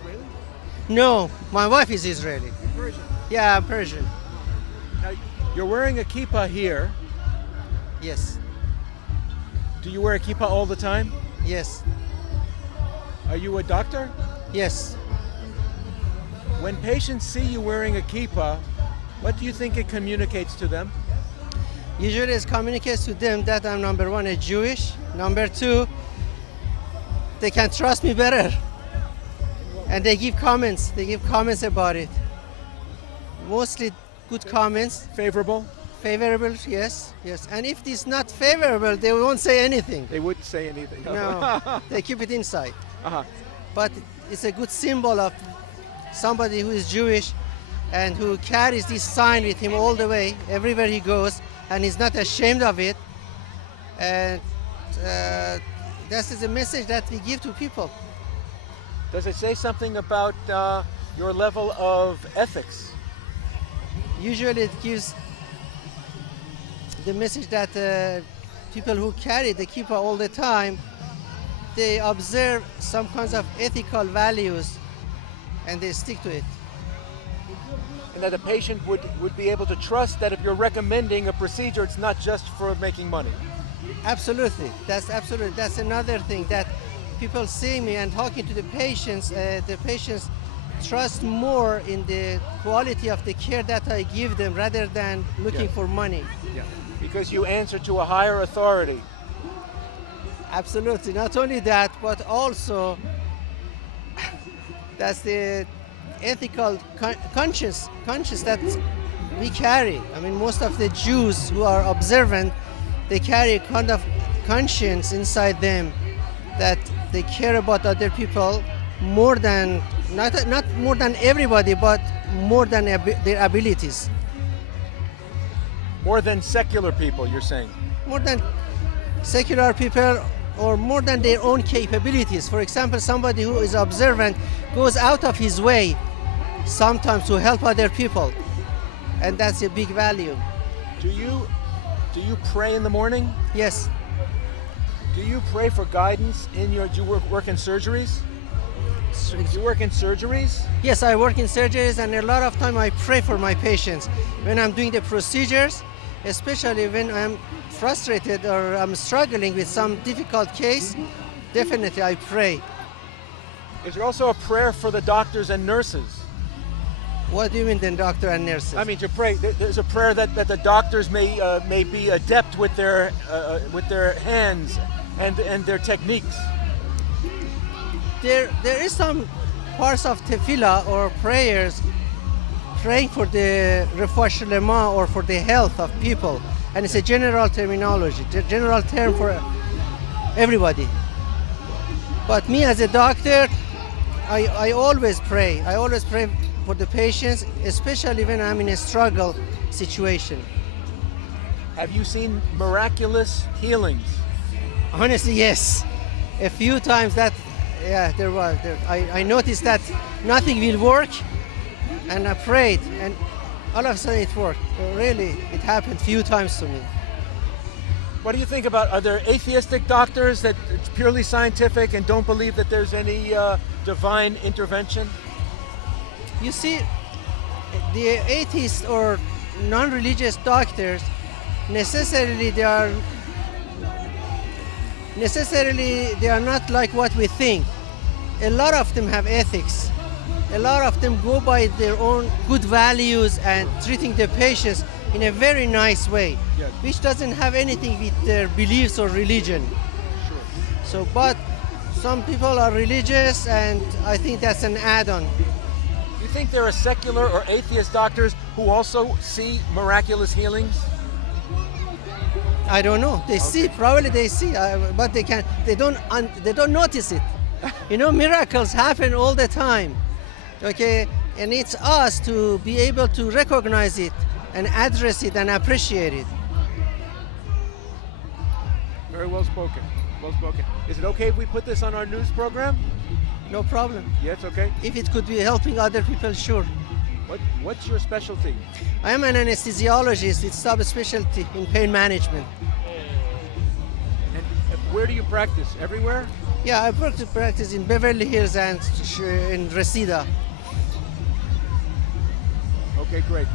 Israeli? No, my wife is Israeli. Persian. Yeah, I'm Persian. Now, you're wearing a kippah here. Yes, Do you wear a kippah all the time? yes, Are you a doctor? yes. When patients see you wearing a kippah, what do you think it communicates to them? Usually it communicates to them that I'm number one, a Jewish. Number two, they can trust me better. And they give comments. They give comments about it. Mostly good comments. Favorable? Favorable, yes, yes. And if it's not favorable, they won't say anything. They wouldn't say anything. No, they keep it inside. Uh-huh. But it's a good symbol of somebody who is Jewish and who carries this sign with him all the way, everywhere he goes, and he's not ashamed of it. And this is a message that we give to people. Does it say something about your level of ethics? Usually it gives the message that people who carry the kippah all the time, they observe some kinds of ethical values and they stick to it. And that a patient would be able to trust that if you're recommending a procedure, it's not just for making money. Absolutely, that's another thing that people see me and talking to the patients trust more in the quality of the care that I give them rather than looking Yeah. for money. Yeah. Because you answer to a higher authority. Absolutely, not only that, but also that's the ethical conscience that we carry. I mean, most of the Jews who are observant, they carry a kind of conscience inside them that they care about other people more than, not more than everybody, but more than their abilities. More than secular people, you're saying. More than secular people or more than their own capabilities. For example, somebody who is observant goes out of his way sometimes to help other people, and that's a big value. Do you pray in the morning? Yes, Do you pray for guidance in your, do you work in surgeries? Do you work in surgeries? yes, I work in surgeries, and a lot of time I pray for my patients. When I'm doing the procedures, especially when I'm frustrated or I'm struggling with some difficult case, definitely I pray. Is there also a prayer for the doctors and nurses? What do you mean then, doctor and nurses? I mean, to pray. There's a prayer that the doctors may be adept with their hands and their techniques. There is some parts of tefillah or prayers praying for the refuah shlema or for the health of people, and it's a general terminology, general term for everybody. But me as a doctor, I always pray. I always pray for the patients, especially when I'm in a struggle situation. Have you seen miraculous healings? Honestly, yes. A few times that, yeah, there was. I noticed that nothing will work, and I prayed, and all of a sudden it worked. Really, it happened a few times to me. What do you think about, are there atheistic doctors that it's purely scientific and don't believe that there's any divine intervention? You see, the atheist or non-religious doctors, necessarily they are not like what we think. A lot of them have ethics. A lot of them go by their own good values and treating the patients in a very nice way, Yes. which doesn't have anything with their beliefs or religion. Sure. So, but some people are religious, and I think that's an add-on. You think there are secular or atheist doctors who also see miraculous healings? I don't know. They see, probably they see, but they don't notice it. You know, miracles happen all the time. Okay, and it's us to be able to recognize it and address it and appreciate it. Very well spoken. Well spoken. Is it okay if we put this on our news program? No problem. Yeah, it's okay. If it could be helping other people, sure. What's your specialty? I am an anesthesiologist with subspecialty in pain management. And where do you practice? Everywhere? Yeah, I practice in Beverly Hills and in Reseda. Okay, great.